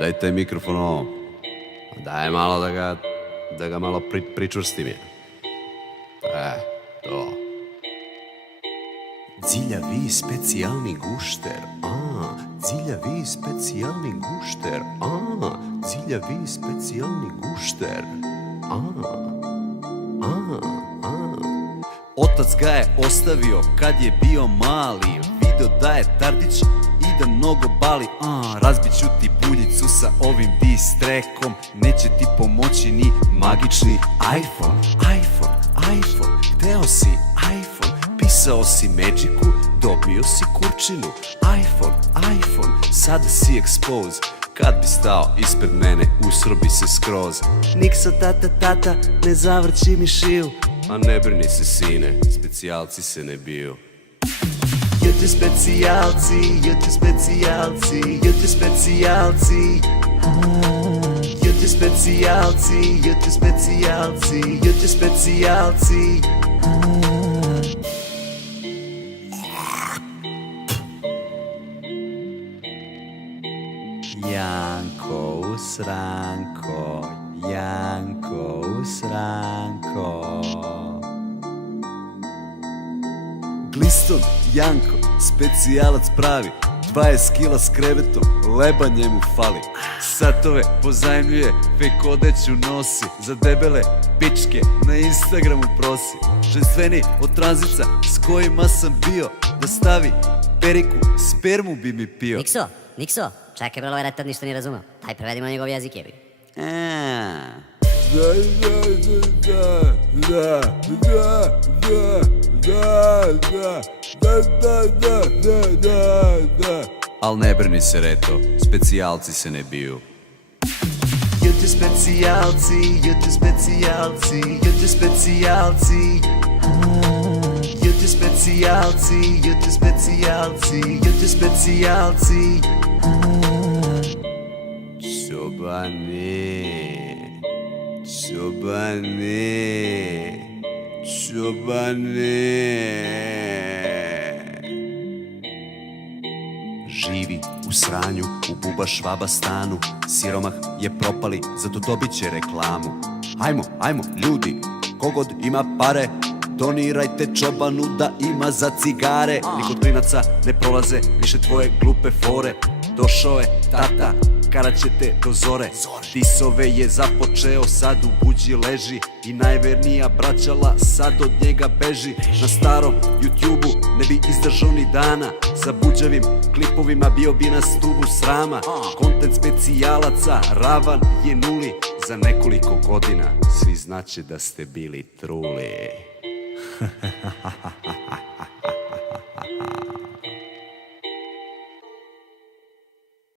Daj taj mikrofon ovom. Daj malo da ga malo pričvrstim je. To. Ciljavi specijalni gušter, ciljavi specijalni gušter, ciljavi specijalni gušter, Otac ga je ostavio kad je bio mali, video da je Tardić i da mnogo bali. Razbit ću ti buljicu sa ovim diss-trackom, neće ti pomoći ni magični iPhone. Hteo si iPhone, pisao si Magicu, dobio si kurčinu. iPhone, sada si expose, kad bi stao ispred mene usro bi se skroz. Niksa tata, ne zavrći mi šiju. A ne brini se sine, specijalci se ne biju. Juče specijalci, juče specijalci, juče specijalci, juče specijalci, juče specijalci, juče specijalci. Janko usranko, Janko usranko. Gliston, Janko, specijalac pravi, 20 kila s krevetom, leba njemu fali. Satove pozajmljuje, fake odeću nosi, za debele pičke na Instagramu prosi. Ženstveni od tranzica s kojima sam bio, da stavi periku, spermu bi mi pio. Nikso, čekaj bre, ovaj retard ništa nije razumeo. Daj prevedimo na njegov jezik jebi. Al ne brini se Reto, specijalci se ne biju. Juče specijalci, juče specijalci, juče specijalci, juče specijalci, juče specijalci, juče specijalci. Čobane, živi u sranju, u buba švaba stanu, siromah je propali, zato dobit će reklamu. Ajmo, ljudi, kogod ima pare, donirajte Čobanu da ima za cigare. Niko klinaca ne prolaze više tvoje glupe fore. Došao je tata, karaće te do zore. Disove je započeo, sad u buđi leži, i najvernija braćala sad od njega beži. Na starom YouTubeu ne bi izdržao ni dana, sa buđavim klipovima bio bi na stubu srama. Kontent specijalaca ravan je nuli, za nekoliko godina svi znaće da ste bili truli.